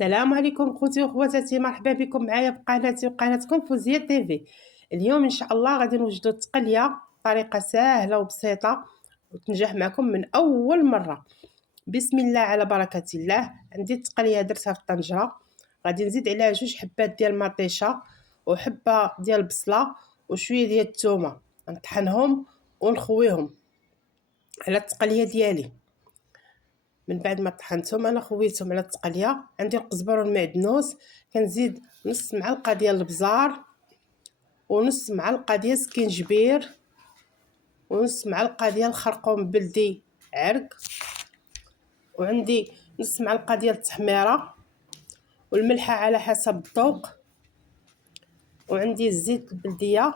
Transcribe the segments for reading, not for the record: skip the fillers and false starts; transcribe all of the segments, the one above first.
السلام عليكم خوتي وخواتاتي، مرحبا بكم معايا في قناتي وقناتكم فوزية تيفي. اليوم ان شاء الله غادي نوجدوا التقليه بطريقه سهله وبسيطه وتنجح معكم من اول مره. بسم الله على بركه الله. عندي التقليه درتها في الطنجره، غادي نزيد عليها 2 حبات ديال المطيشه وحبه ديال البصله وشويه ديال الثومه، نطحنهم ونخويهم على التقليه ديالي. من بعد ما طحنتهم انا خويتهم على التقليه. عندي القزبر والمعدنوس، كنزيد نص معلقه ديال البزار ونص معلقه ديال سكينجبير ونص معلقه ديال الخرقوم بلدي عرق، وعندي نص معلقه ديال التحميره والملحه على حسب الذوق، وعندي الزيت البلديه.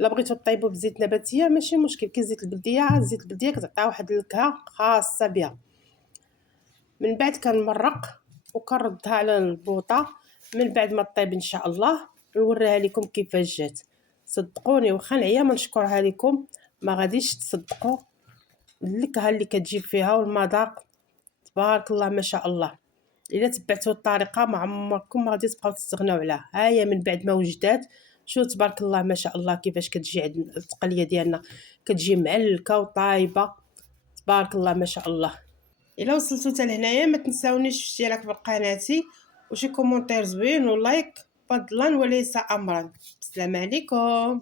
الا بغيتو طيبوا بزيت نباتيه ماشي مشكل، كي زيت البلديه كتعطي واحد النكهه خاصه بها. من بعد كنمرق وكنردها على البوطه. من بعد ما طيب ان شاء الله نوريها لكم كيفاش جات. صدقوني واخا نعيا ما نشكرها لكم ما غاديش تصدقوا النكهه اللي كتجيب فيها والمذاق. تبارك الله ما شاء الله. الا تبعتوا الطريقه ما عمركم ما غادي تبقاو تستغناو عليها. ها هي من بعد ما وجدات، شو تبارك الله ما شاء الله كيفاش كتجي عندنا التقليه ديالنا، كتجي معلكه وطايبه. تبارك الله ما شاء الله. الا وصلتوا حتى لهنايا ما تنساونيش في اشتراك في قناتي وشي كومونتير زوين ولايك، فضلا وليس امرا. السلام عليكم.